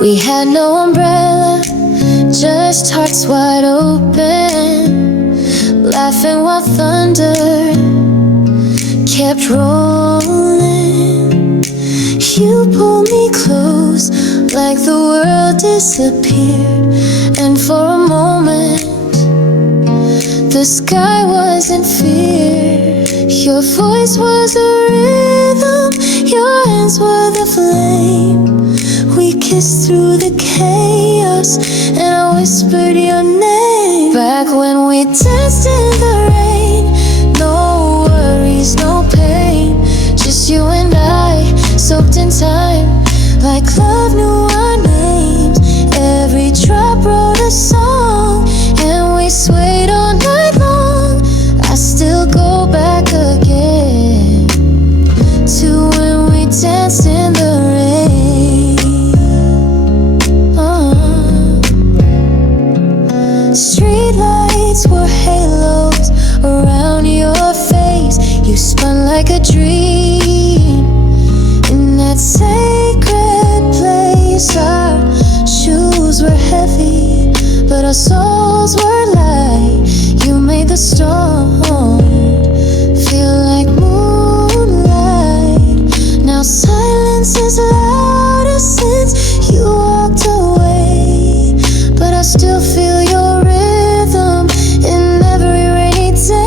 We had no umbrella, just hearts wide open, laughing while thunder kept rolling. You pulled me close like the world disappeared, and for a moment the sky wasn't fear. Your voice was a rhythm, your hands were the flame. We kissed through the chaos, and I whispered your name. Back when we danced in the rain, no worries, no pain, just you and I, soaked in time, like love knew our names. Every drop wrote a song, and we swayed all night long. I still go back again to when we danced in the rain. Street lights were halos around your face. You spun like a dream in that sacred place. Our shoes were heavy, but our souls were light. You made the storm feel like moonlight. Now silence is louder since you walked away, but I still feel your rhythm in every rainy day.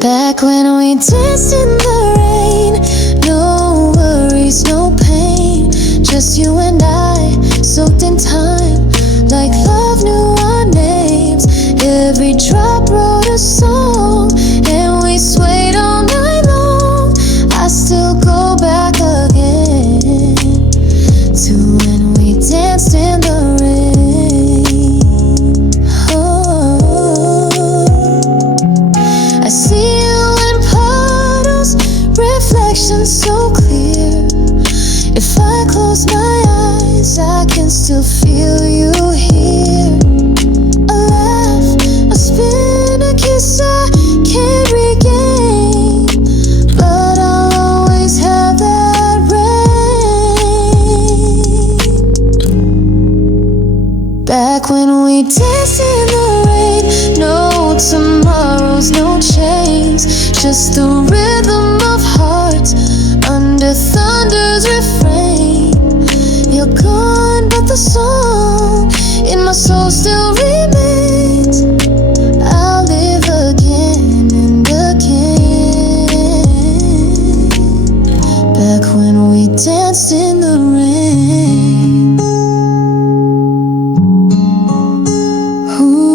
Back when we danced in the rain, no worries, no pain, just you and I, soaked in time, like love knew our names. Every drop wrote a song, and we swayed all night long. I still go back again to when we danced in the rain. Oh, I see you in puddles, reflections so clear. If I close my eyes, I can still feel you here. A laugh, a spin, a kiss I can't regain, but I'll always have that rain. Back when we danced in the rain, no tomorrows, no chains, just the rhythm of hearts under thunder's refrain. You're gone, but the song in my soul still remains. I'll live again and again. Back when we danced in the rain. Ooh.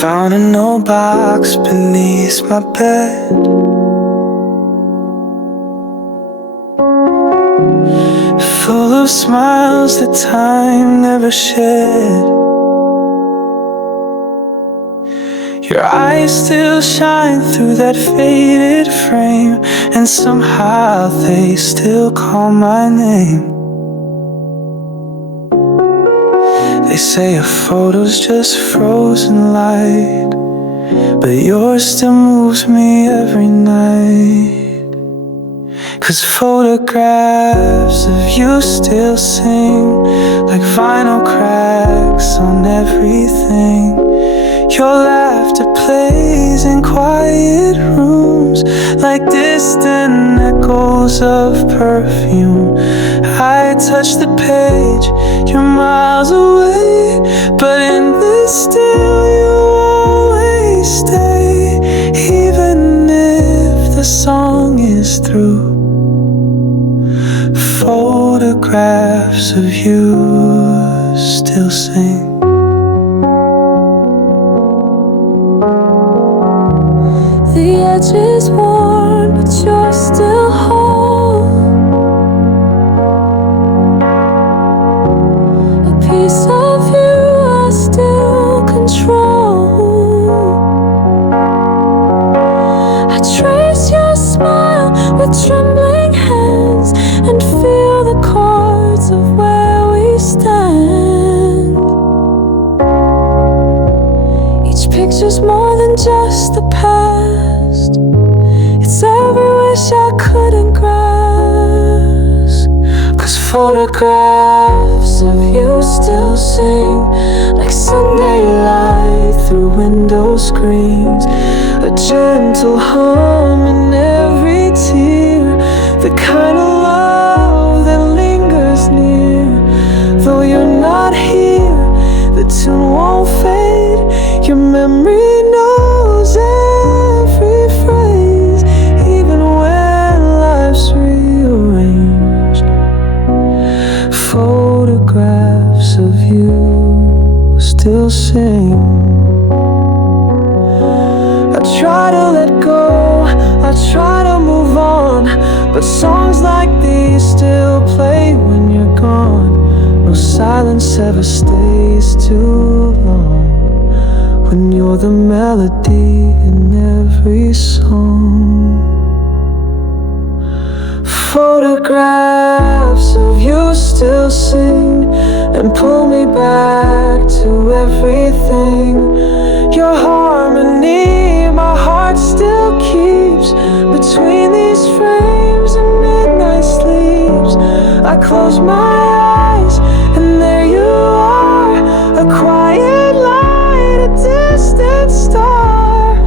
Found an old box beneath my bed, full of smiles that time never shed. Your eyes still shine through that faded frame, and somehow they still call my name. They say a photo's just frozen light, but yours still moves me every night. 'Cause photographs of you still sing like vinyl cracks on everything. Your laughter plays in quiet rooms like distant echoes of perfume. I touch the page, you're miles away, but in this still you always stay. Even if the song is through, photographs of you still sing. The edge is worn, but you're still whole. A piece of you I still control. I trace your smile with trembling hands and feel the chords of where we stand. is more than just the past. It's every wish I couldn't grasp. 'Cause photographs of you still sing like Sunday light through window screens. A gentle hum in every tear, the kind of love that lingers near. Though you're not here, the tune won't fade. Your memory knows every phrase, even when life's rearranged. Photographs of you still sing. I try to let go, I try to move on, but songs like these still play when you're gone. No silence ever stays too long when you're the melody in every song. Photographs of you still sing and pull me back to everything. Your harmony, my heart still keeps between these frames and midnight sleeps. I close my eyes and there you are, a quiet light, a distant star.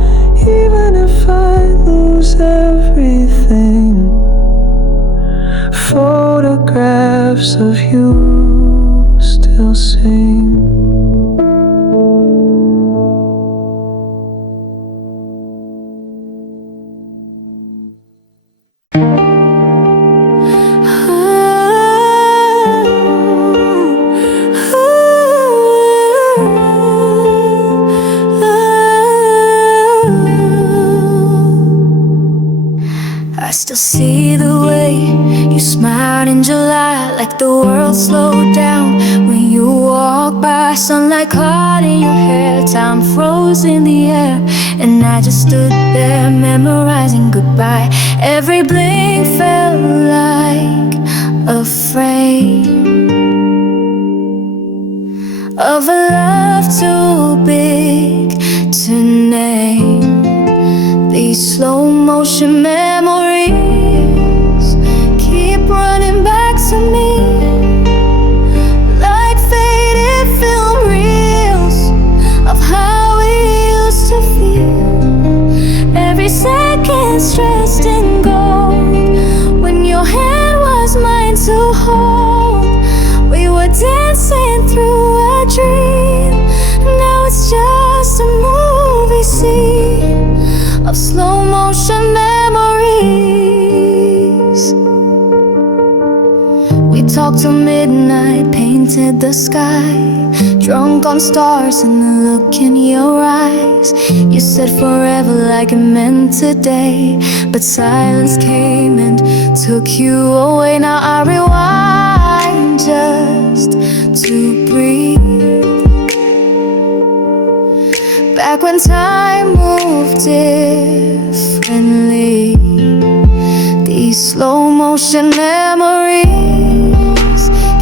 Even if I lose everything, photographs of you still sing. I still see the way you smiled in July, like the world slowed down when you walked by. Sunlight caught in your hair, time froze in the air, and I just stood there memorizing goodbye. Every blink felt like a frame of a love too big to name. These slow motion memories keep running back to me like faded film reels of how we used to feel. Every second stressed in gold when your hand was mine to hold. We were dancing through a dream. Now it's just a movie scene of slow motion memories. We talked till midnight, painted the sky, drunk on stars and the look in your eyes. You said forever like it meant today, but silence came and took you away. Now I rewind just to breathe, back when time moved differently. These slow motion memories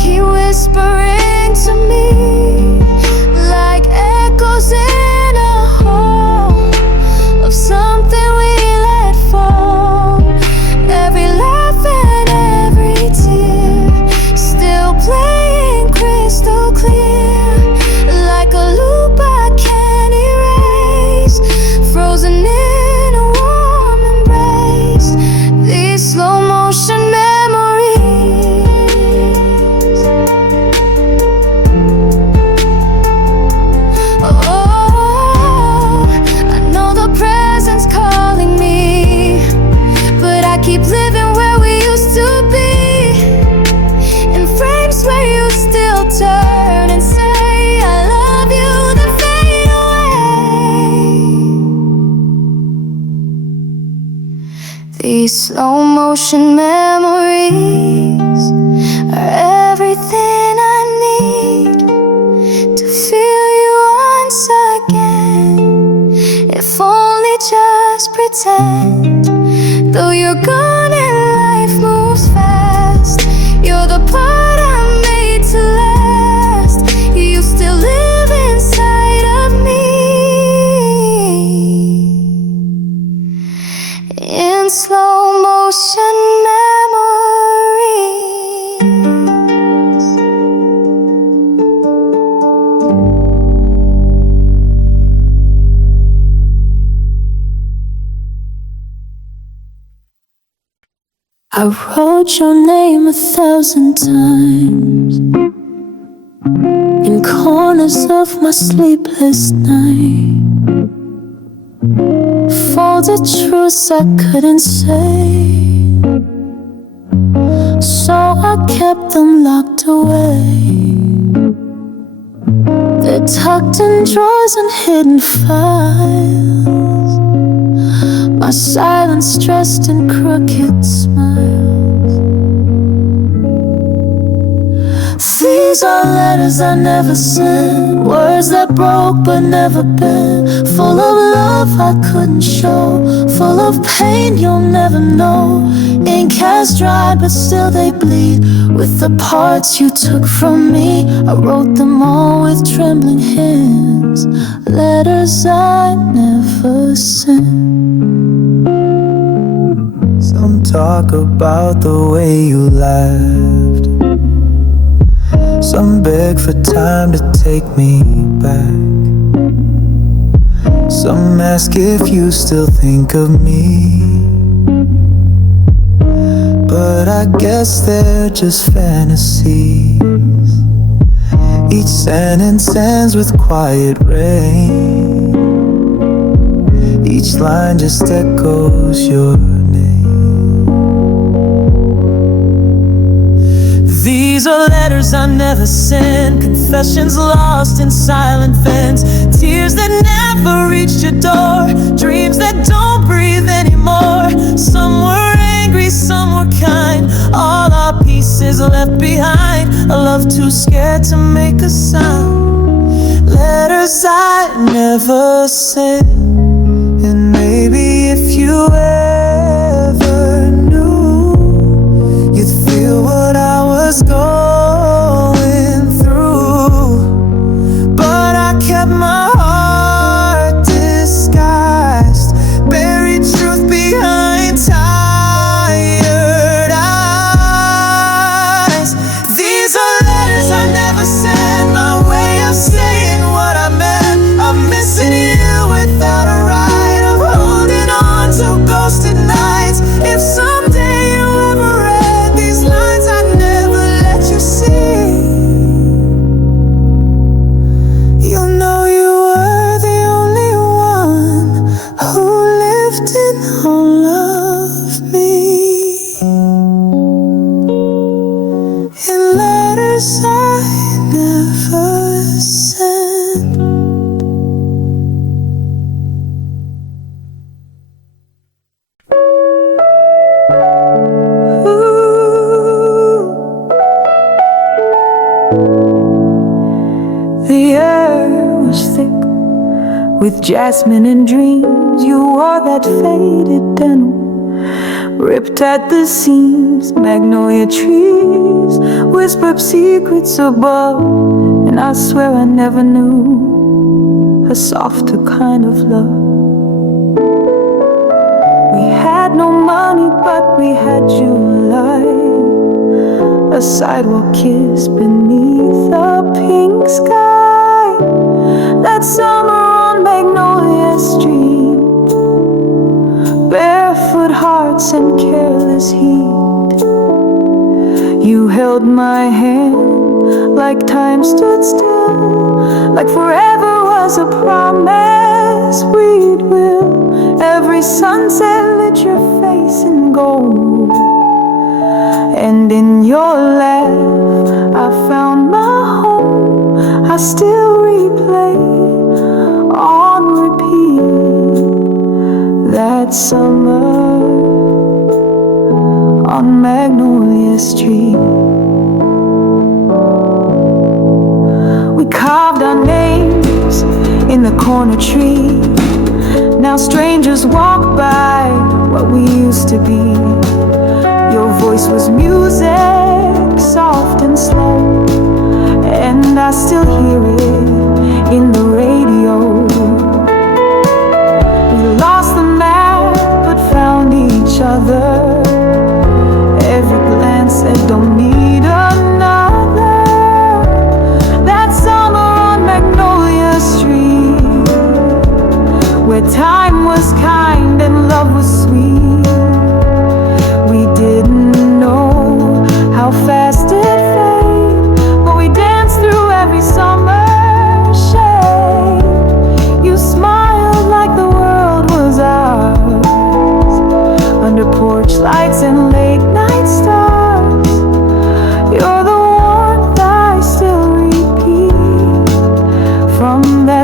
keep whispering to me like echoes in a hole of something we let fall. Every laugh and every tear still playing crystal clear, like a loop I can't erase, frozen in a warm embrace. These slow motion memories. Oh, I know the present's calling me, but I keep living where we used to be, in frames where you still turn and say I love you, then fade away. These slow motion memories are everything I need to feel you once again. If only just pretend, though you're gone and life moves fast, you're the part I made to last. You still live inside of me. I wrote your name 1,000 times in corners of my sleepless night, for the truths I couldn't say, so I kept them locked away. They're tucked in drawers and hidden files, my silence dressed in crooked smiles. These are letters I never sent, words that broke but never bent, full of love I couldn't show, full of pain you'll never know. Ink has dried but still they bleed with the parts you took from me. I wrote them all with trembling hands, letters I never sent. Some talk about the way you laughed, some beg for time to take me back, some ask if you still think of me, but I guess they're just fantasies. Each sentence ends with quiet rain, each line just echoes your name. These are letters I never sent, confessions lost in silent vents, tears that never reached your door, dreams that don't breathe anymore. Some were angry, some were kind, all our pieces left behind, a love too scared to make a sound. Letters I never sent, and maybe if you ever knew, you'd feel what I was going through. But I kept my heart disguised, buried truth behind tired eyes. These are letters I never sent, my way of saying what I meant, of missing you without a right, of holding on to ghosted nights. If someday you ever read these lines I never let you see, you'll know you were the only one who lived in all of me. In letters I never sent. The air was thick with jasmine and dreams. You wore that faded denim, ripped at the seams. Magnolia trees whispered secrets above, and I swear I never knew a softer kind of love. We had no money, but we had July, a sidewalk kiss beneath a pink sky. That summer on Magnolia Street, barefoot hearts and careless heat. You held my hand like time stood still, like forever was a promise we'd will. Every sunset lit your face in gold, and in your laugh I found my home. I still replay on repeat that summer on Magnolia Street. We carved our names in the corner tree. Now strangers walk by what we used to be. Your voice was music, soft and slow, and I still hear it in the radio. We lost the map but found each other. Every glance said don't need another. That summer on Magnolia Street, where time was kind and love was sweet, we didn't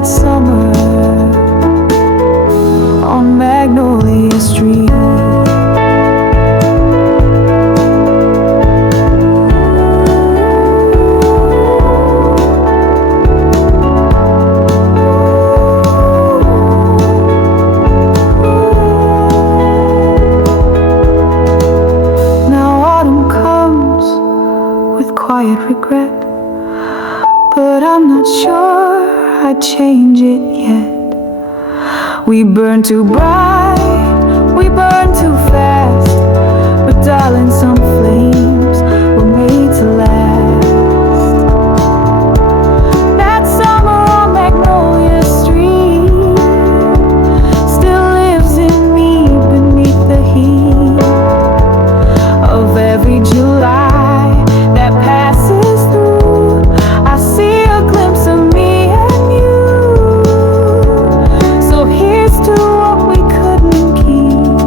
summer on Magnolia Street. Quiet regret, but I'm not sure I'd change it yet. We burn too bright, we burn too fast, but darling, some flames were made to last. That summer on Magnolia Street still lives in me beneath the heat of every July that passes through. I see a glimpse of me and you. So here's to what we couldn't keep.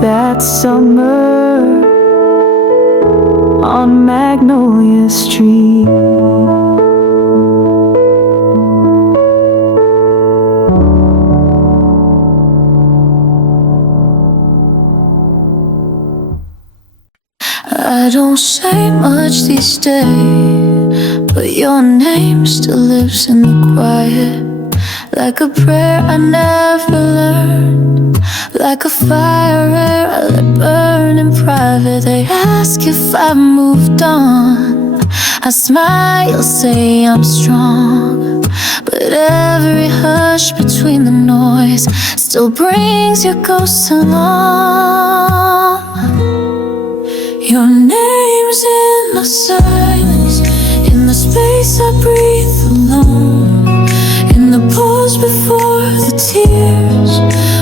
That summer on Magnolia Street. I don't say much these days, but your name still lives in the quiet. Like a prayer I never learned, like a fire I let burn in private. They ask if I've moved on, I smile, say I'm strong, but every hush between the noise still brings your ghost along. Your name's in my silence, in the space I breathe alone, in the pause before the tears,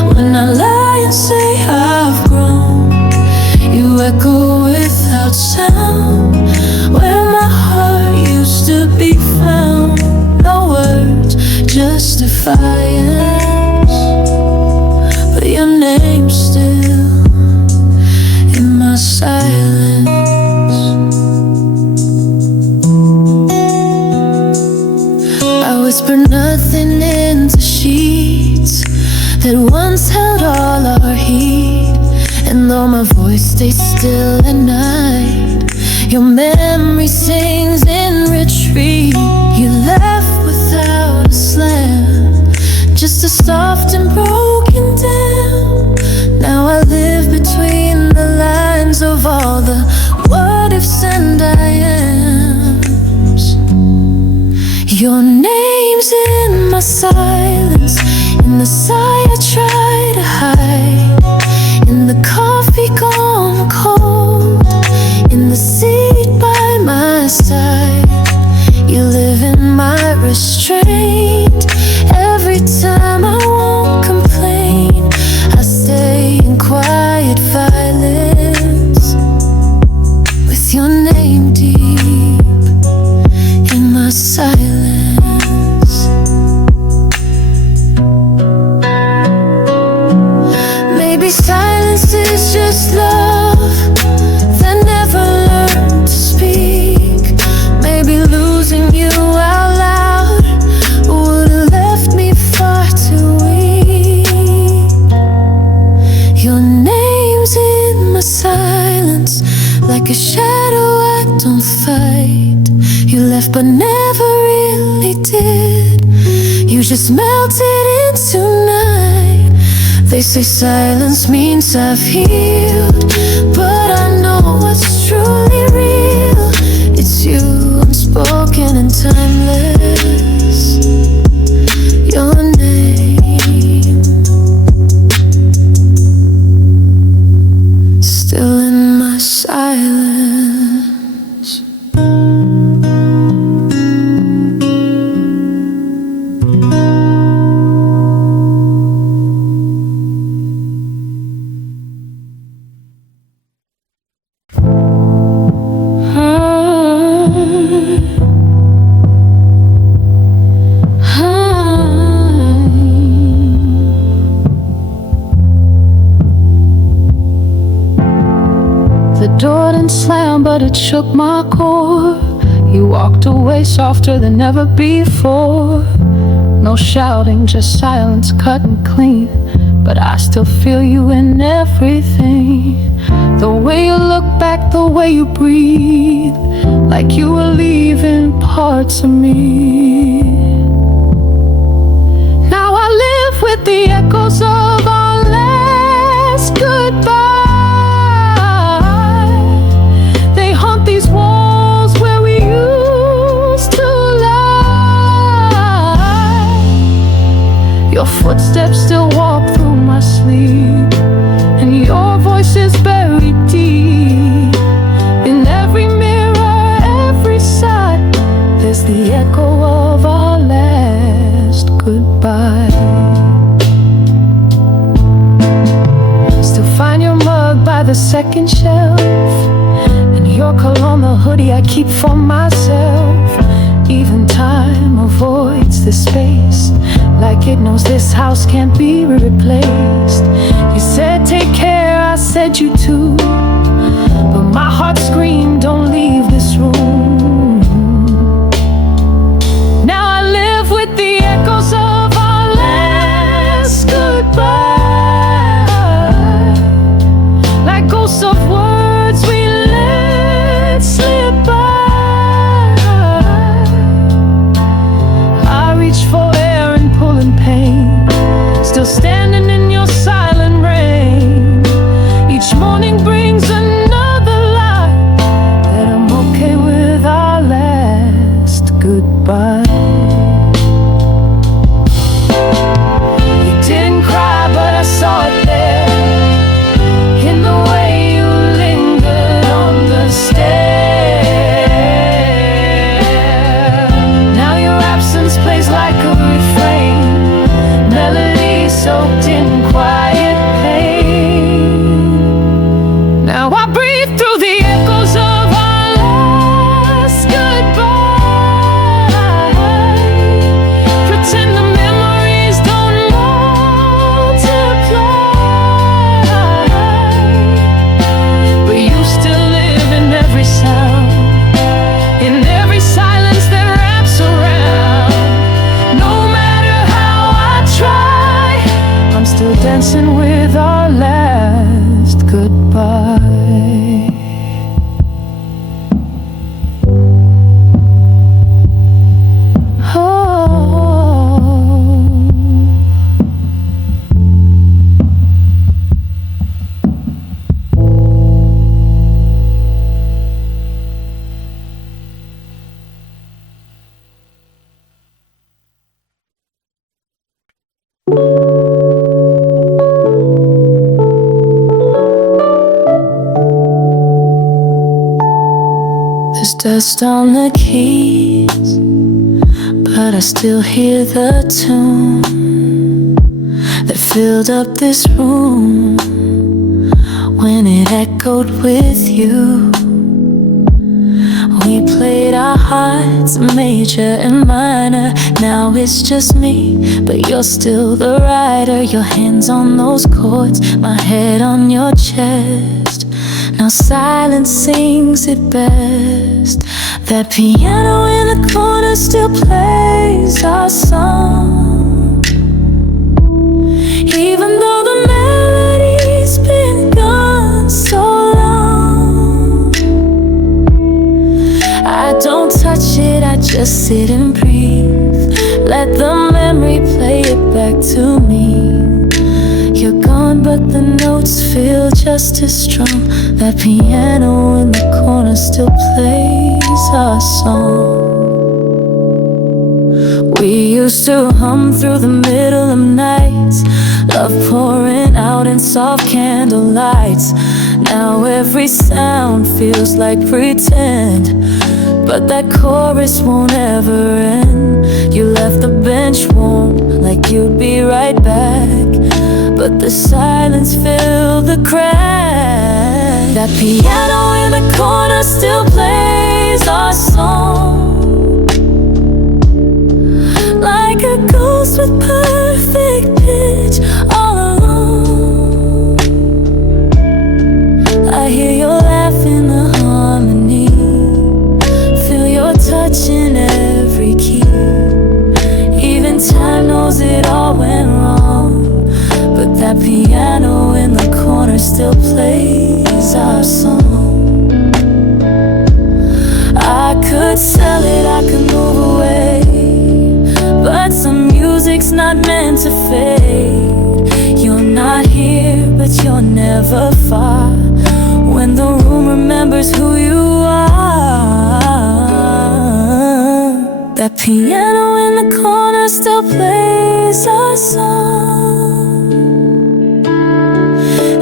when I lie and say I've grown. You echo without sound, where my heart used to be found. No words, just defiance, but your name's still in my silence. I whisper nothing into sheets that once held all our heat, and though my voice stays still at night, your memory sings in retreat. You left without a slam, just a soft and broken dam. Now I live between the lines of all the what ifs and I ams. Your name's in my silence, in the sigh I try to hide, in the coffee gone cold, in the seat by my side. You live in my restraint. Every time I won't complain, I stay in quiet violence, with your name deep in my silence. Maybe silence is just love that never learned to speak. Maybe losing you out loud would've left me far too weak. Your name's in my silence, like a shadow I don't fight. You left but never really did, you just melted into night. They say silence means I've healed, but I know what's truly real. It's you, unspoken and timeless. Your name still in my silence. The door didn't slam, but it shook my core. You walked away softer than ever before. No shouting, just silence cutting clean. But I still feel you in everything. The way you look back, the way you breathe, like you were leaving parts of me. Now I live with the echoes of our last goodbye. They haunt these walls where we used to lie. Your footsteps still walk through my sleep, and your voice is buried deep in every mirror, every sigh. There's the echo of our last goodbye. Still find your mug by the second shelf, and your cologne, the hoodie I keep for myself. Even time avoids the space, like it knows this house can't be replaced. You said take care, I said you too, but my heart screamed don't leave this room. Now I live with the echoes of our last goodbye, like ghosts of words we let slip by. I reach for air and pull in pain, still standing in your silent rain. Each morning brings another lie that I'm okay with our last goodbye. You didn't cry, but I saw it there, in the way you lingered on the stair. Now your absence plays like a refrain, melody soaked in quiet pain. Now I breathe through the echoes of our last goodbye, pretend the memories don't multiply, but you still live in every sound, in every silence that wraps around. No matter how I try, I'm still dancing with our last goodbye. There's dust on the keys, but I still hear the tune that filled up this room when it echoed with you. We played our hearts major and minor. Now it's just me, but you're still the writer. Your hands on those chords, my head on your chest. Now silence sings it best. That piano in the corner still plays our song, even though the melody's been gone so long. I don't touch it, I just sit and breathe. Let the memory play it back to me. You're gone, but the notes feel just as strong. That piano in the corner still plays our song. We used to hum through the middle of nights, love pouring out in soft candlelights. Now every sound feels like pretend, but that chorus won't ever end. You left the bench warm, like you'd be right back, but the silence filled the cracks. That piano in the corner still plays our song, like a ghost with perfect pitch all alone. I hear your laugh in the harmony, feel your touch still plays our song. I could sell it, I could move away, but some music's not meant to fade. You're not here, but you're never far. When the room remembers who you are, that piano in the corner still plays our song.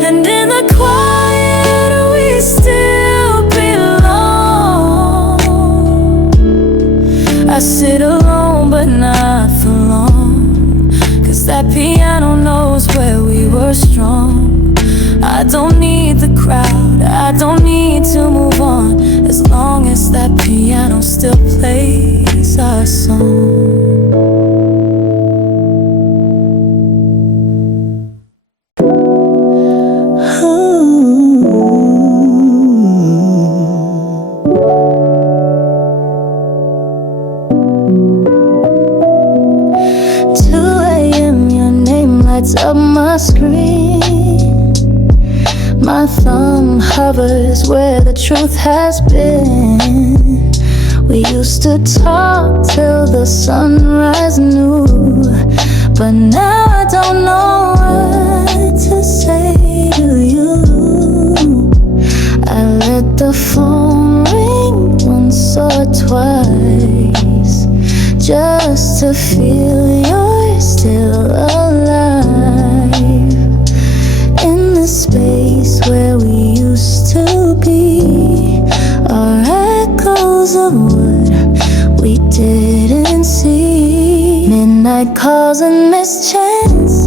And in the quiet we still belong. I sit alone but not for long, 'cause that piano knows where we were strong. I don't need the crowd, I don't need to move on, as long as that piano still plays our song. Up my screen, my thumb hovers where the truth has been. We used to talk till the sunrise new, but now I don't know what to say to you. I let the phone ring once or twice, just to feel you're still alive. In the space where we used to be, are echoes of what we didn't see. Midnight calls and missed chances,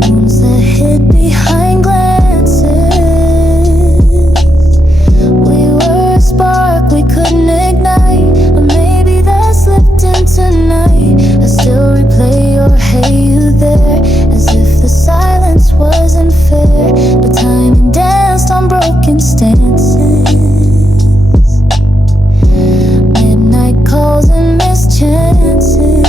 wounds that hid behind glances. We were a spark we couldn't ignite, but maybe that slipped into night. I still replay your hey you there, as if the silence wasn't fair. The timing danced on broken stances. Midnight calls and missed chances.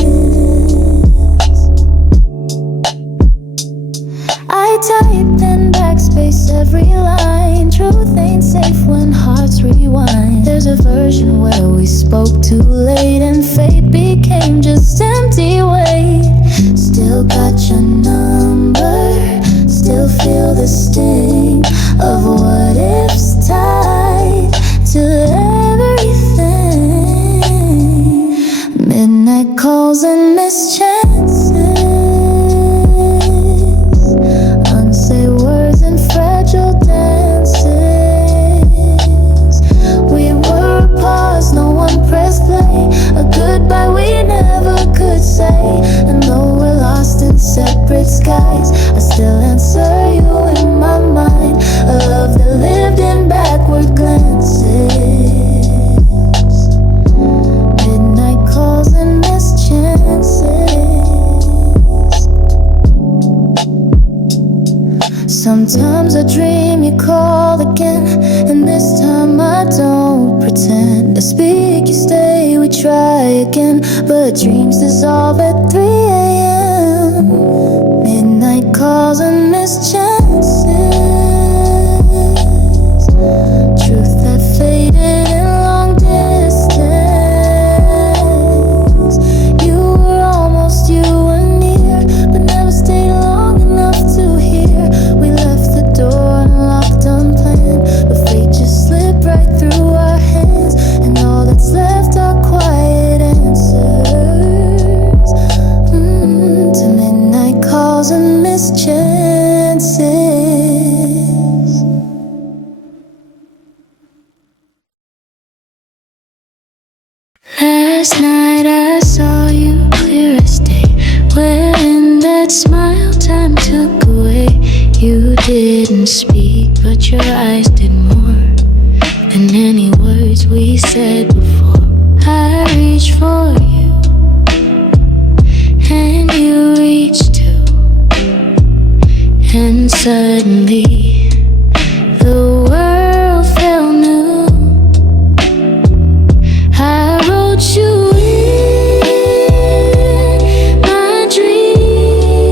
I typed in backspace every line. Truth ain't safe when hearts rewind. There's a version where we spoke too late, and fate became just empty weight. Still got your number, still feel the sting of what ifs tied to everything. Midnight calls and missed chances, unsaid words and fragile dances. We were a pause, no one pressed play, a goodbye we never could say. And though we're lost in separate skies, I still answer you in my mind. A love that lived in backward glances. Midnight calls and missed chances. Sometimes I dream you call again, and this time I don't pretend to speak, you stay, we try again, but dreams dissolve at 3 a.m. Midnight calls and missed chances. Truth that faded in long distance. You were almost, you were near, but never stayed long enough to hear. We left the door unlocked, unplanned, but fate just slipped right through our hands, and all that's left are quiet answers to midnight calls and missed chances. Last night I saw you clear as day, wearing that smile time took away. You didn't speak, but your eyes did more than any words we said before. I reached for you, and you reached too, and suddenly the world felt new. I wrote you in my dreams,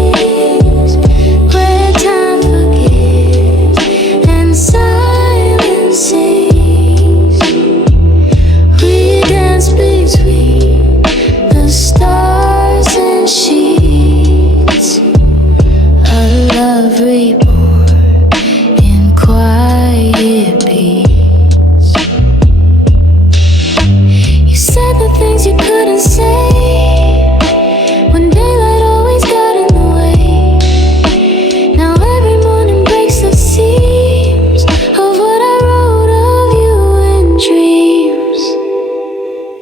you couldn't say when daylight always got in the way. Now every morning breaks the seams of what I wrote of you in dreams.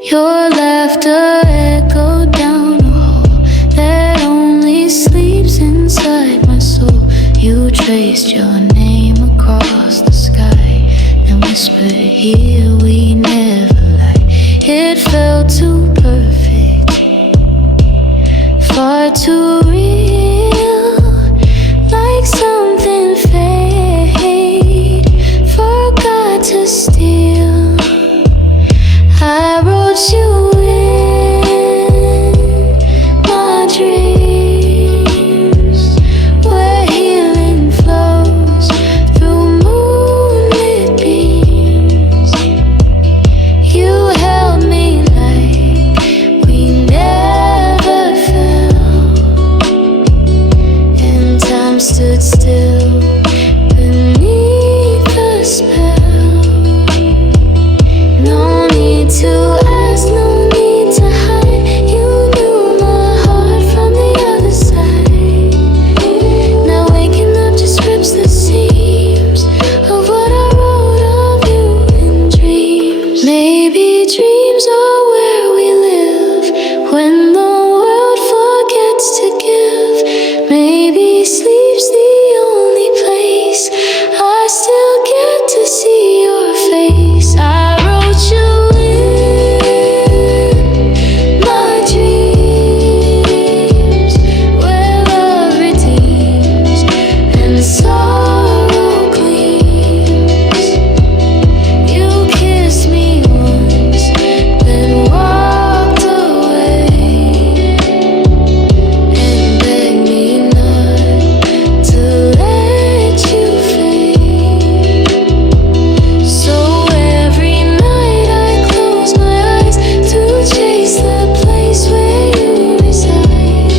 Your laughter echoed down a hole that only sleeps inside my soul. You traced your name across the sky and whispered, here we never lie. It felt too perfect, far too real, like something fate forgot to steal. I wrote you in my dreams, where healing flows through moonlit beams. You held me like we never fell, and time stood still beneath the spell. No need to ask, no need to hide. You knew my heart from the other side. Now waking up just rips the seams of what I wrote of you in dreams. Maybe dreams are where we live when the world forgets to give. Maybe sleep's the only place I still get to see your face. I wrote you in my dreams, where love redeems and sorrow gleams. You kissed me once, then walked away and begged me not to let you fade. So every night I close my eyes to chase the place where you reside,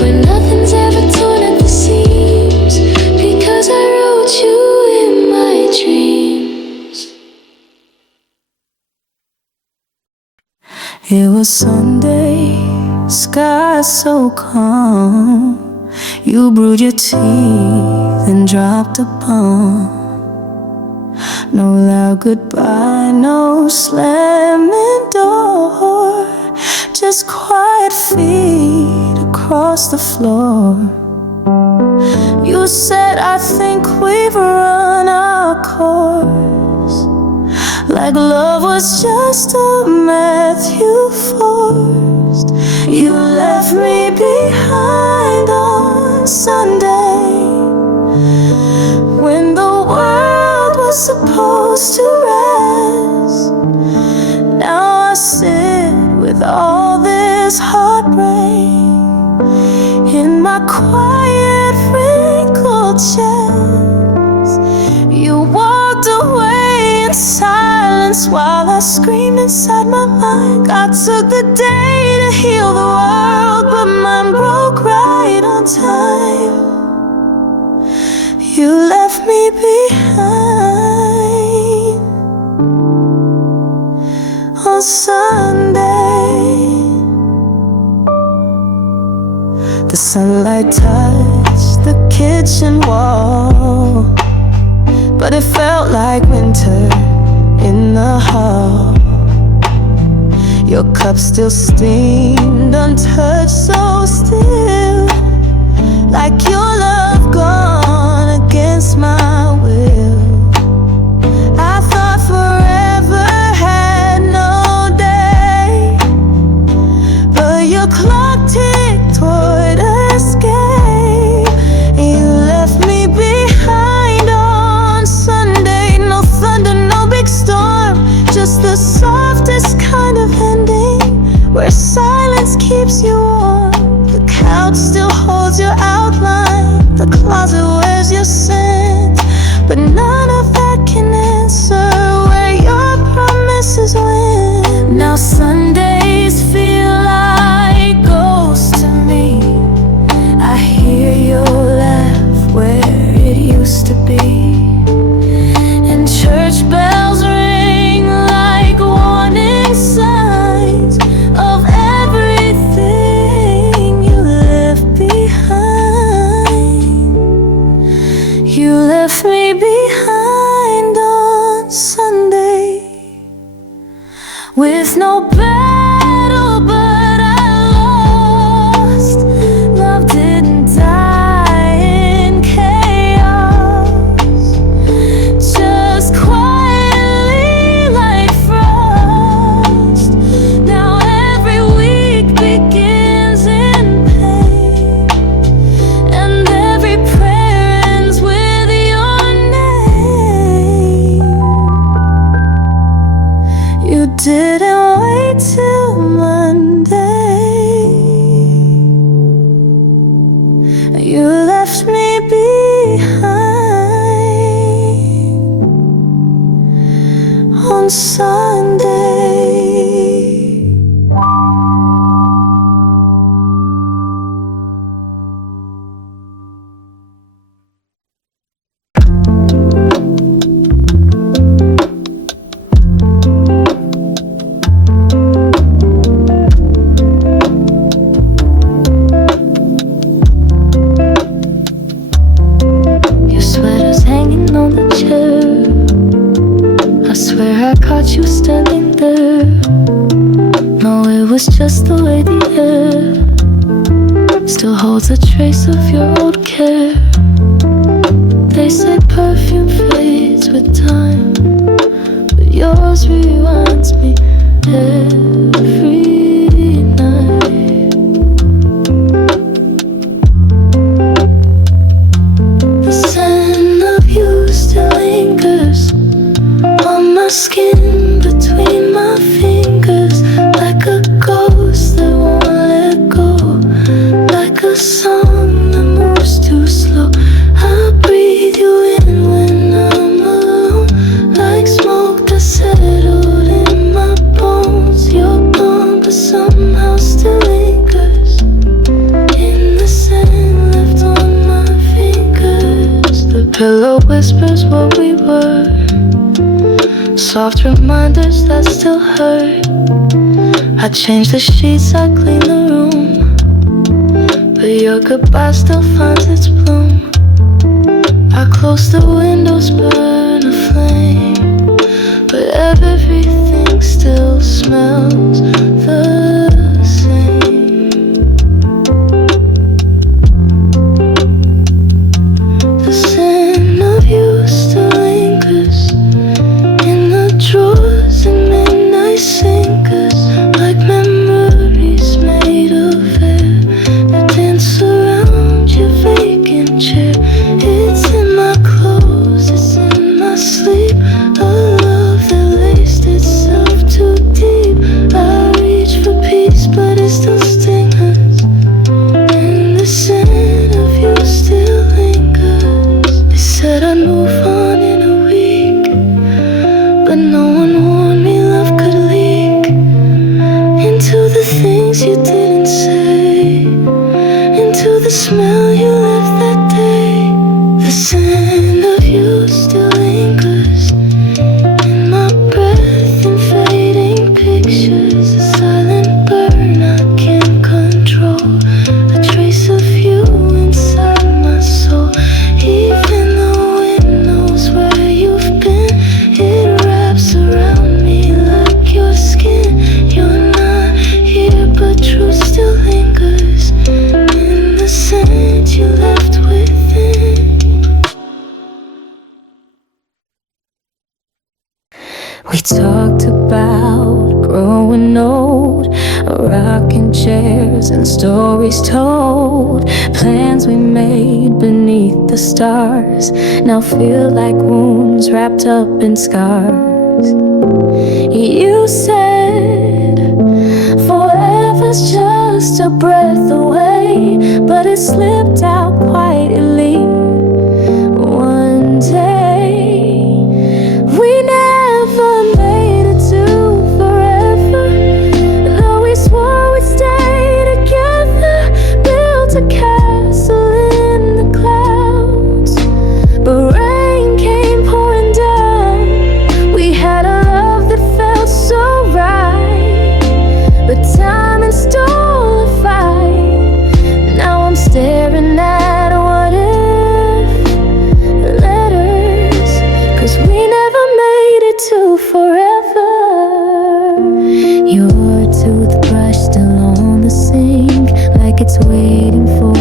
where nothing's ever torn at the seams, because I wrote you in my dreams. It was Sunday, sky so calm. You brewed your tea, then dropped a bomb. No loud goodbye, no slamming door, just quiet feet across the floor. You said, I think we've run our course, like love was just a math you forced. You left me behind on Sunday, when the world was supposed to rest. Now I sit with all this heartbreak in my quiet, wrinkled chest. You walked away in silence while I screamed inside my mind. God took the day to heal the world, but mine broke right on time. You left me behind on Sunday. The sunlight touched the kitchen wall, but it felt like winter in the hall. Your cup still steamed, untouched, so still, like your love gone against my will. I thought forever had no day, but your clock ticked toward escape. You left me behind on Sunday. No thunder, no big storm, just the softest kind of ending, where silence keeps you warm. The couch still holds your outline, the closet wears your scent, but none of that can answer where your promises went. Now Sundays feel like ghosts to me. I hear your laugh where it used to be, and church bells ring like warning signs a battle, but I lost. Love didn't die in chaos, just quietly like frost. Now every week begins in pain, and every prayer ends with your name. You didn't wait till Monday. You left me behind on Sunday. Your sweater's hanging on the chair. I swear I caught you standing there. No, it was just the way the air still holds a trace of your old care. They say perfume fades with time, but yours rewinds me every night. The scent of you still lingers on my skin, between my fingers, like a ghost that won't let go, like a song that moves too slow. I breathe you in when I'm alone, like smoke that settled in my bones. You're gone, but somehow still lingers in the sand left on my fingers. The pillow whispers what we were, soft reminders that still hurt. I change the sheets, I clean the room, but your goodbye still finds its bloom. I close the windows, burn a flame, but everything still smells the same. The scent of you still lingers in the drawers and midnight sinkers, like memories made of air that dance around your vacant chair. It's in my clothes, it's in my sleep, a love that laced itself too deep. I reach for peace, but it still stings, and the scent of you still lingers. They said I'd move on in a week, but no one warned me love could leak into the things you didn't say, into the smell you left that day. The scent of you still lingers in my breath and fading pictures, a silent burn I can't control, a trace of you inside my soul. Even the wind knows where you've been, it wraps around me like your skin. You're not here, but truth still lingers in the scent you left within. We talked about growing old, rocking chairs and stories told, plans we made beneath the stars now feel like wounds wrapped up in scars. You said forever's just a breath away, but it slipped out quietly one day. We never made it to forever, though we swore we'd stay together, built a castle in the clouds. But rain came pouring down, we had a love that felt so right, but time installed a fight. Now I'm staring your toothbrush still on the sink, like it's waiting for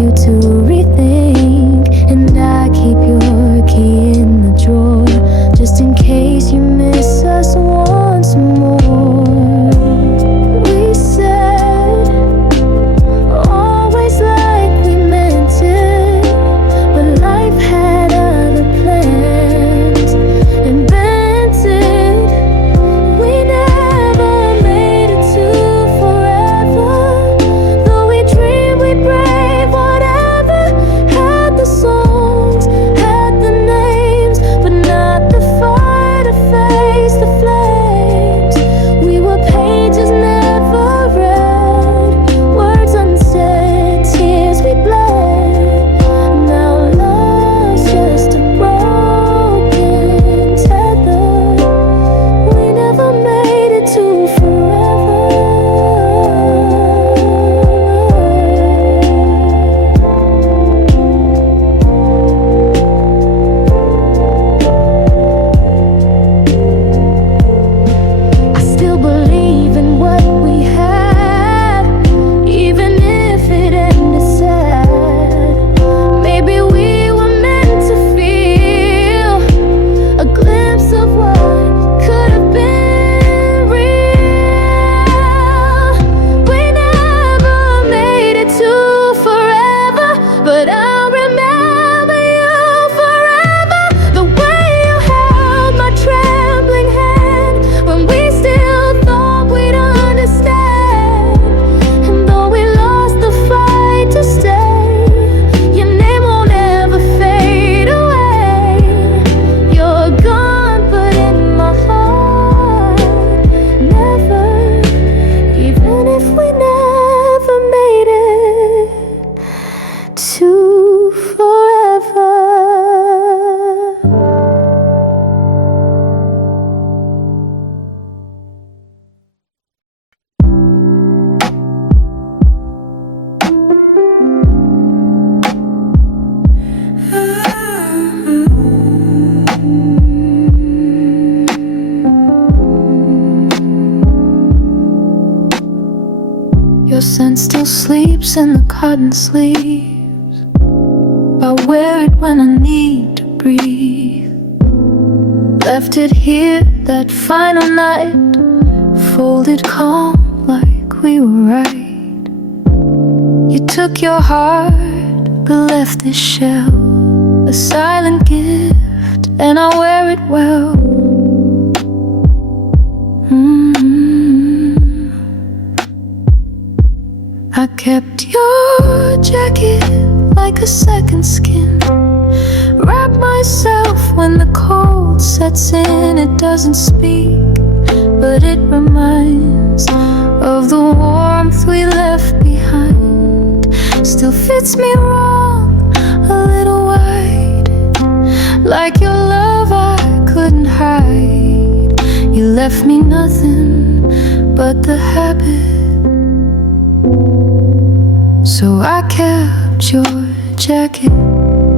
you to rethink. And I keep your key in the drawer, just in case you miss us once more. We said always like we meant it, but life had other plans and bent it. We never made it to forever, though we dreamed we'd brave whatever. Had the songs, had the names, but not the fire to face the flames. We were pages never read, words unsaid, tears we bled. Now love's just a broken tether. We never made it to forever. I still believe in what we had, even if it ended sad. Maybe we were meant to feel a glimpse of what could have been real. We never made it to forever, but I'll remember you forever. The way you held my trembling hand when we still thought we'd understand. And though we lost the fight to stay, your name won't ever fade away. You're gone, but in my heart, never. Even if we never made it to forever. Your scent still sleeps in the cotton sleeves. I wear it when I need to breathe. Left it here that final night, folded calm like we were right. You took your heart, but left this shell, a silent gift, and I wear it well. I kept your jacket like a second skin. Wrap myself when the cold sets in. It doesn't speak, but it reminds of the warmth we left behind. Still fits me wrong, a little wide, like your love I couldn't hide. You left me nothing but the habit, so I kept your jacket.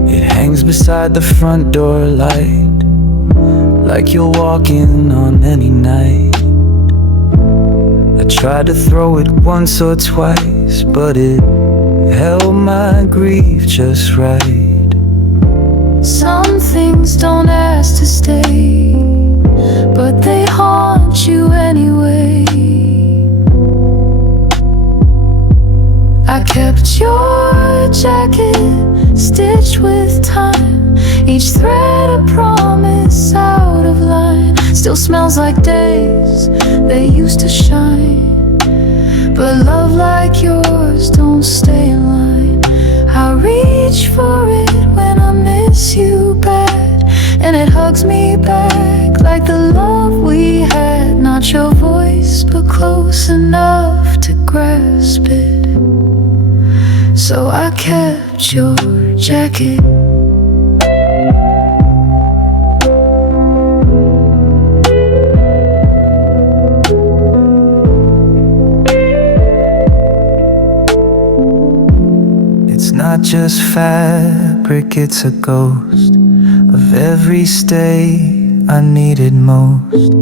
It hangs beside the front door light, like you're walking on any night. I tried to throw it once or twice, but it held my grief just right. Some things don't ask to stay, but they haunt you anyway. I kept your jacket stitched with time, each thread a promise out of line. Still smells like days they used to shine, but love like yours don't stay in line. I reach for it when I miss you bad, and it hugs me back like the love we had. Not your voice, but close enough to grasp it. So I kept your jacket. It's not just fabric, it's a ghost of every stay I needed most.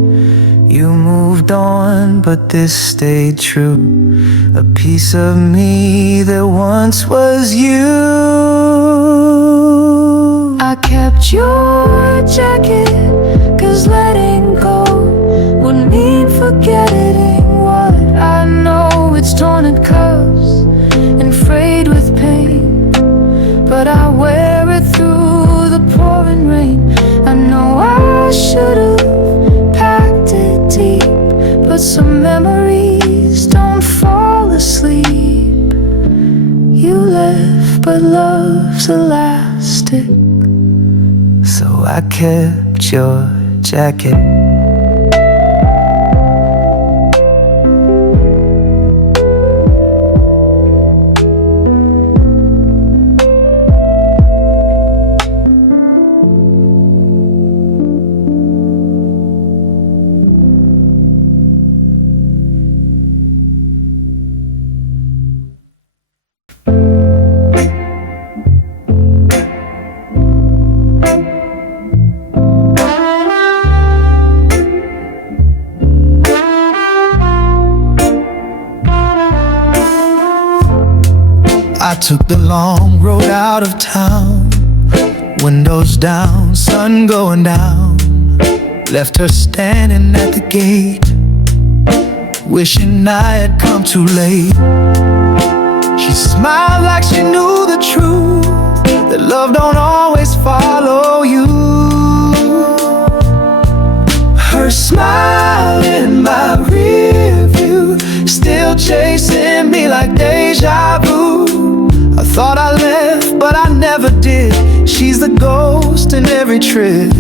You moved on, but this stayed true. A piece of me that once was you. I kept your jacket, 'cause letting go would mean forgetting what I know. It's torn at cuffs and frayed with pain, but I wear it through the pouring rain. I know I should've packed it deep, but some memories don't fall asleep. You left, but love's elastic, so I kept your jacket. I took the long road out of town, windows down, sun going down. Left her standing at the gate, wishing I had come too late. She smiled like she knew the truth, that love don't always follow you. Her smile in my rear view, still chasing me like deja vu. I thought I left, but I never did. She's the ghost in every trip,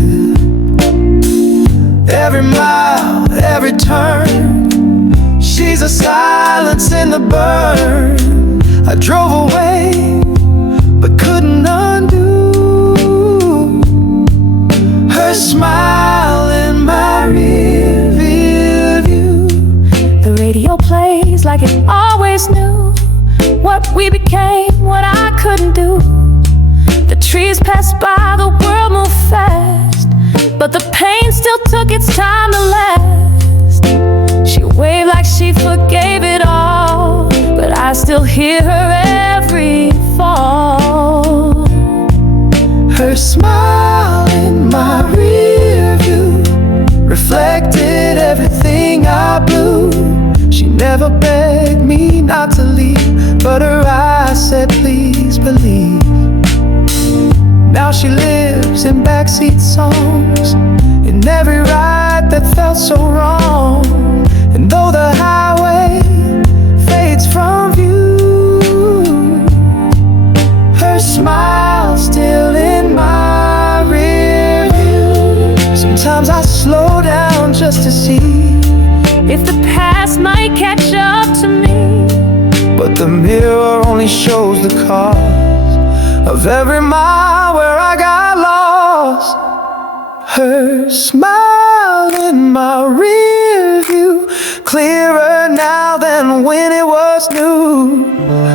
every mile, every turn. She's a silence in the burn. I drove away, but couldn't undo her smile in my rear view. The radio plays like it always knew what we became, what I couldn't do. The trees passed by, the world moved fast, but the pain still took its time to last. She waved like she forgave it all, but I still hear her every fall. Her smile in my rear view reflected everything I blew. She never begged me not to leave, but her eyes said please believe. Now she lives in backseat songs, in every ride that felt so wrong. And though the highway fades from view, her smile's still in my rear view. Sometimes I slow down just to see if the past might catch up to me, but the mirror only shows the cause of every mile where I got lost. Her smile in my rear view, clearer now than when it was new.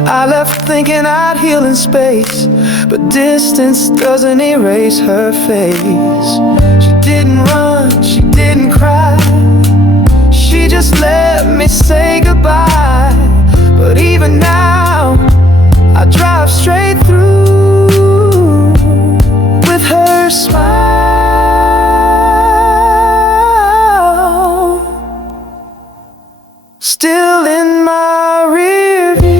I left thinking I'd heal in space, but distance doesn't erase her face. She didn't run, she didn't cry, she just let me say goodbye. But even now, I drive straight through with her smile still in my rear view.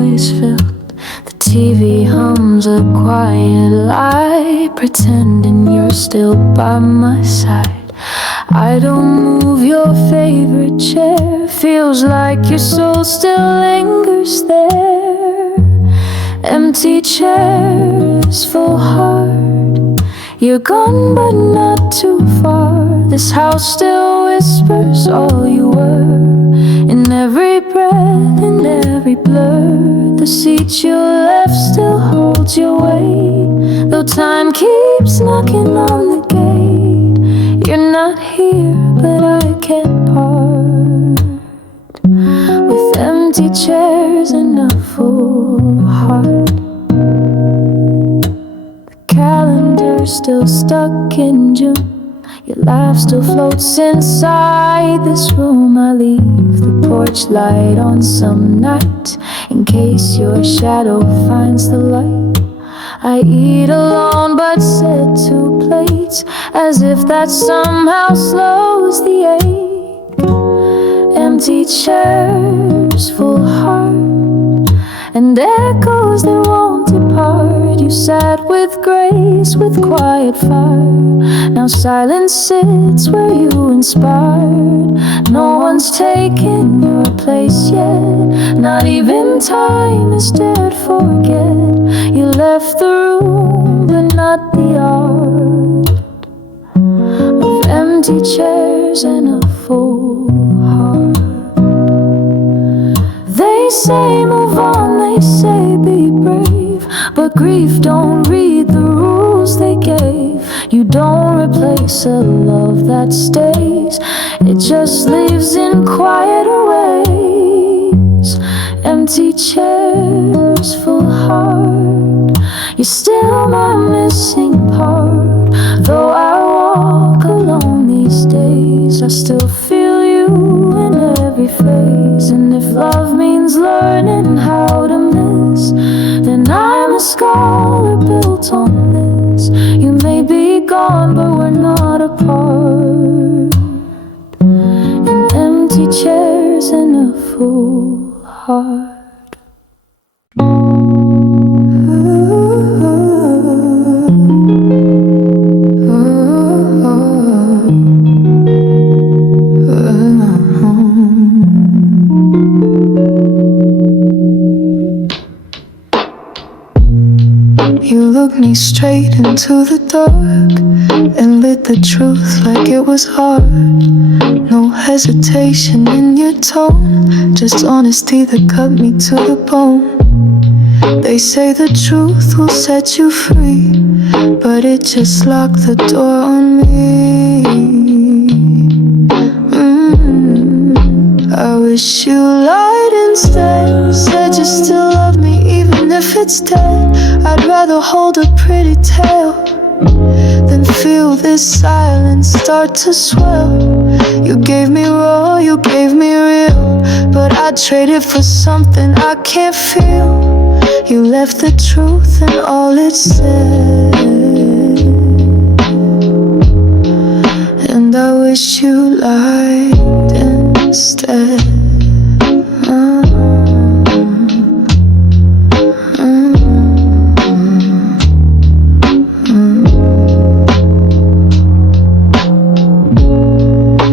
always filled. The TV hums a quiet lie, pretending you're still by my side. I don't move your favorite chair, feels like your soul still lingers there. Empty chairs, full heart. You're gone but not too far. This house still whispers all you were. In every breath, in every blur. The seat you left still holds your weight. Though time keeps knocking on the gate. You're not here but I can't part with empty chairs and a full heart. Calendar's still stuck in June. Your laugh still floats inside this room. I leave the porch light on some night, in case your shadow finds the light. I eat alone but set two plates, as if that somehow slows the ache. Empty chairs, full heart, and echoes that won't depart. You sat with grace, with quiet fire. Now silence sits where you inspired. No one's taken your place yet. Not even time is dared forget. You left the room but not the art of empty chairs and a full heart. They say move on, they say be brave, but grief don't read the rules they gave. You don't replace a love that stays, it just lives in quieter ways. Empty chairs, full heart. You're still my missing part. Though I walk alone these days, I still feel you in every phase. And if love means learning how to miss, then I'm a scholar built on this. You may be gone, but we're not apart. In empty chairs and a full heart. You looked me straight into the dark and lit the truth like it was hard. No hesitation in your tone, just honesty that cut me to the bone. They say the truth will set you free, but it just locked the door on me. I wish you lied instead, said you still love me even if it's dead. I'd rather hold a pretty tale than feel this silence start to swell. You gave me raw, you gave me real, but I'd trade it for something I can't feel. You left the truth and all it said, and I wish you lied instead.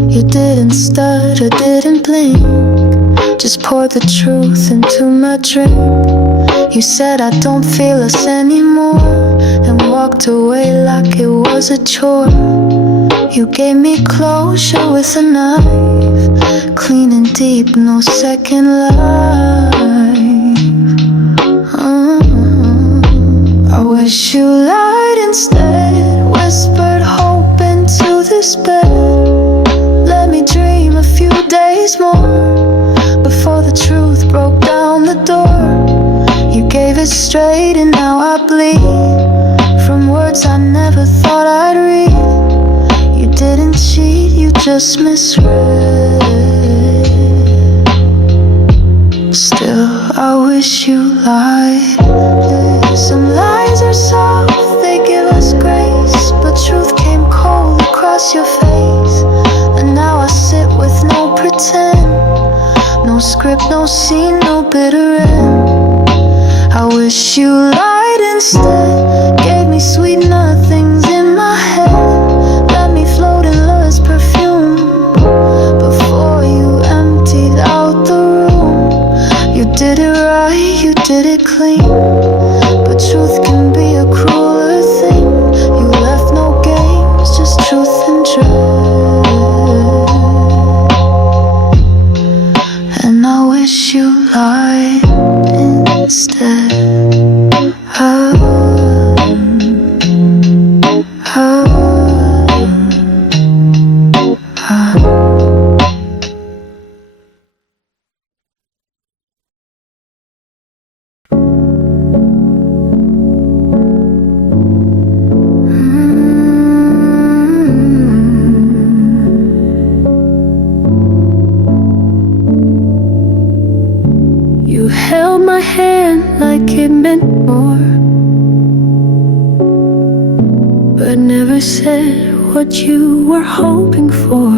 You didn't stutter, didn't blink, just poured the truth into my drink. You said I don't feel us anymore, and walked away like it was a chore. You gave me closure with a knife, clean and deep, no second life. I wish you lied instead, whispered hope into this bed. Let me dream a few days more before the truth broke down the door. You gave it straight and now I bleed from words I never thought I'd read. You didn't cheat, you just misread. Still, I wish you lied. Some lies are soft, they give us grace, but truth came cold across your face. And now I sit with no pretend, no script, no scene, no bitter end. wish you lied instead. Gave me sweet nothings in my head. Let me float in love's perfume before you emptied out the room. You did it right, you did it clean, but truth can be a crueler thing. You left no games, just truth and dread. And I wish you lied instead. You held my hand like it meant more, but never said what you were hoping for.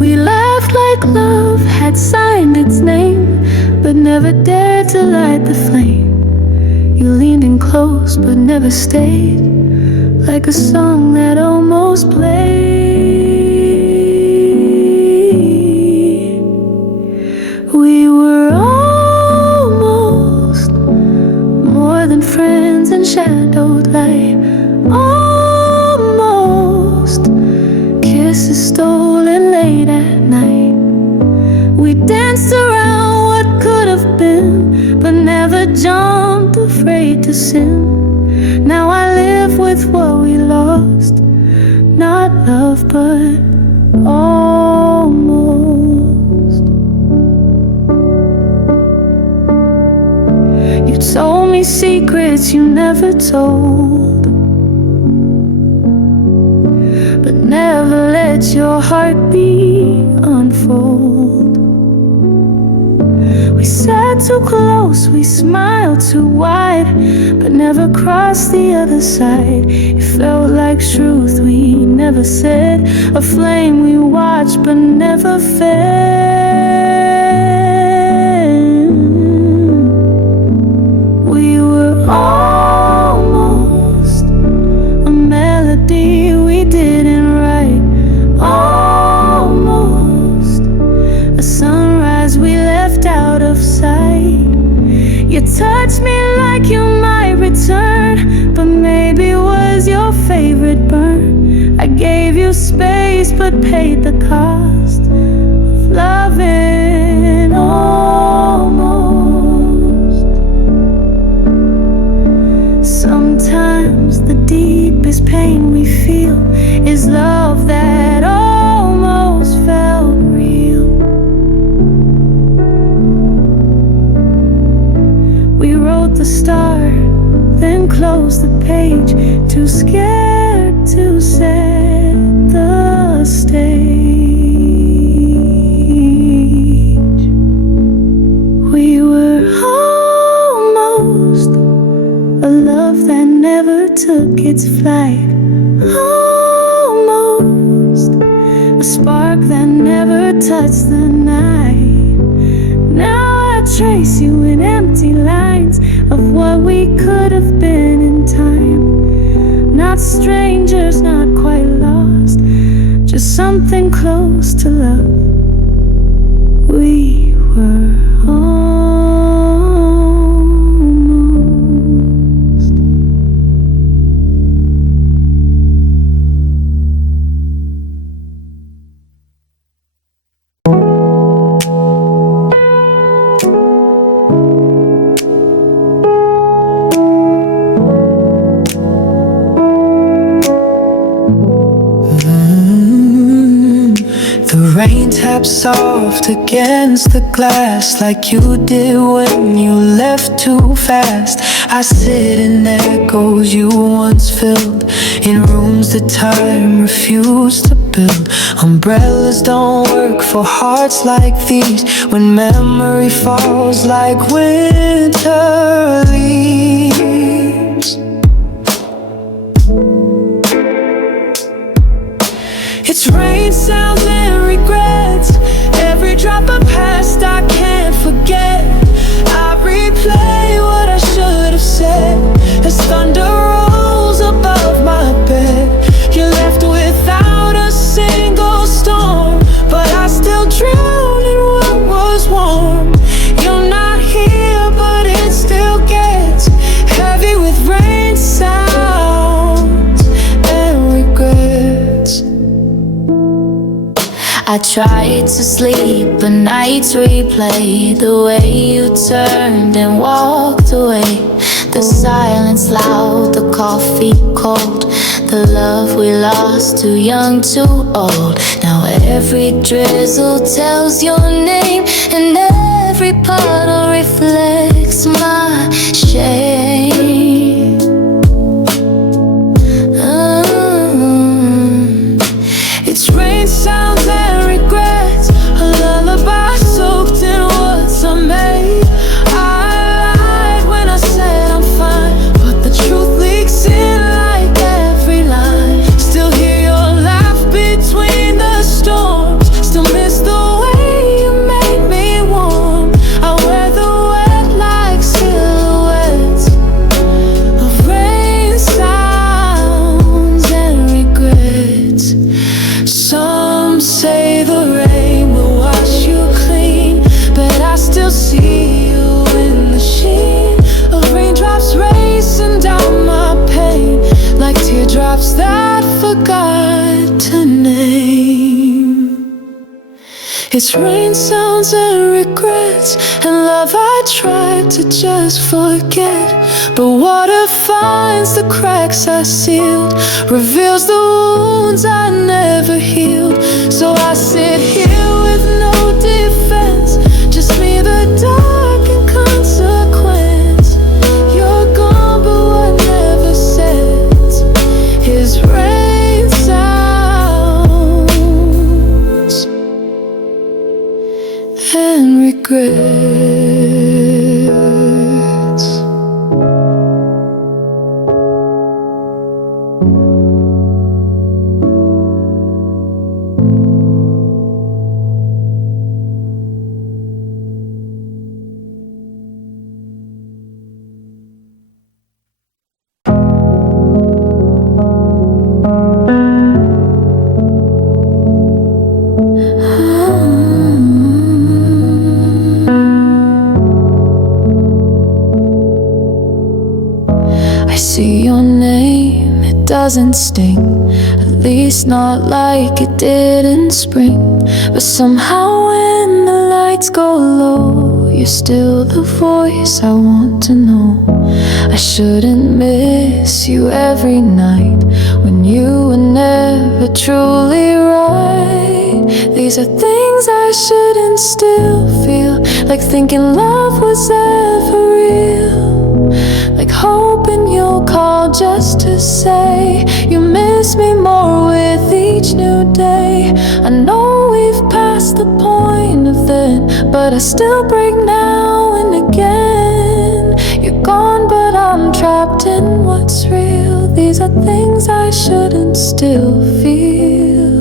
We laughed like love had signed its name, but never dared to light the flame. You leaned in close but never stayed, like a song that almost played. We were almost more than friends in shadowed light. Almost kisses stolen late at night. We danced around what could have been, but never jumped, afraid to sin. Now I live with what we lost, not love but almost. You told me secrets you never told, but never let your heartbeat unfold. We sat too close, we smiled too wide, but never crossed the other side. It felt like truth we never said, a flame we watched but never fed. We were almost a melody we didn't write. Almost a sunrise we left out of sight. You touched me like you might return, but maybe it was your favorite burn. I gave you space but paid the cost of loving almost. Sometimes the deepest pain we feel is love that almost felt real. We wrote the start, then closed the page, too scared to set the stage. We were almost a love that never took its flight. Almost a spark that never touched the night. Now I trace you in empty lines of what we could have been in time. Not strangers, not quite lost, just something close to love. We were almost. The rain taps soft against the glass, like you did when you left too fast. I sit in echoes you once filled, in rooms that time refused to build. Umbrellas don't work for hearts like these, when memory falls like winter leaves. It's rain, sounds and regrets, every drop of past I can't forget. I I tried to sleep, but nights replay the way you turned and walked away. The silence loud, the coffee cold, the love we lost too young, too old. Now every drizzle tells your name, and every puddle reflects my shame. It's rain sounds and regrets, a lullaby soaked in words I made. I lied when I said I'm fine, but the truth leaks in like every line. Still hear your laugh between the storms, still miss the way you made me warm. I wear the wet like silhouettes of rain sounds and regrets. Some say the rain will wash you clean, but I still see you in the sheen of raindrops racing down my pain, like teardrops that forgot to name. It's rain sounds and regrets, and love I tried to just forget, but water finds the cracks I sealed, reveals the wounds I never healed. So I sit here with no defense, just me, the dark and consequence. You're gone, but what never says is rain sounds and regrets. I see your name, it doesn't sting, at least not like it did in spring. But somehow when the lights go low, you're still the voice I want to know. I shouldn't miss you every night when you were never truly right. These are things I shouldn't still feel, like thinking love was ever real, like hoping you'll call just to say you miss me more with each new day. I know we've passed the point of then, but I still break now and again. You're gone, but I'm trapped in what's real. These are things I shouldn't still feel.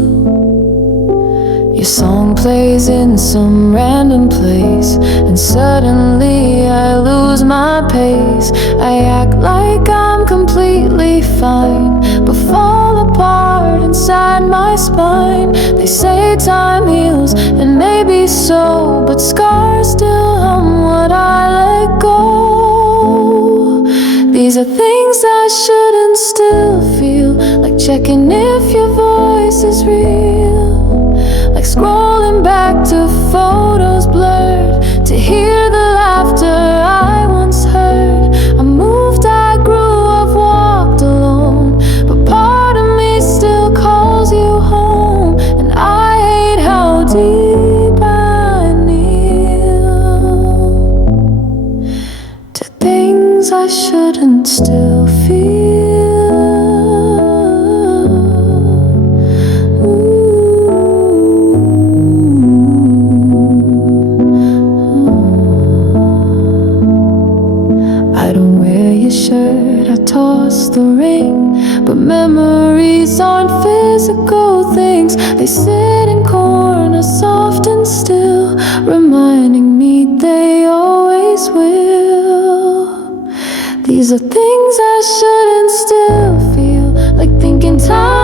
Your song plays in some random place, and suddenly I lose my pace. I act like I'm completely fine, but fall apart inside my spine. They say time heals, and maybe so, but scars still hum what I let go. These are things I shouldn't still feel, like checking if your voice is real, like scrolling back to photos blurred to hear the laughter I once heard. I moved, I grew, I've walked alone, but part of me still calls you home. And I hate how deep I kneel to things I shouldn't still feel. Shirt, I toss the ring, but memories aren't physical things. They sit in corners soft and still, reminding me they always will. These are things I shouldn't still feel, like thinking time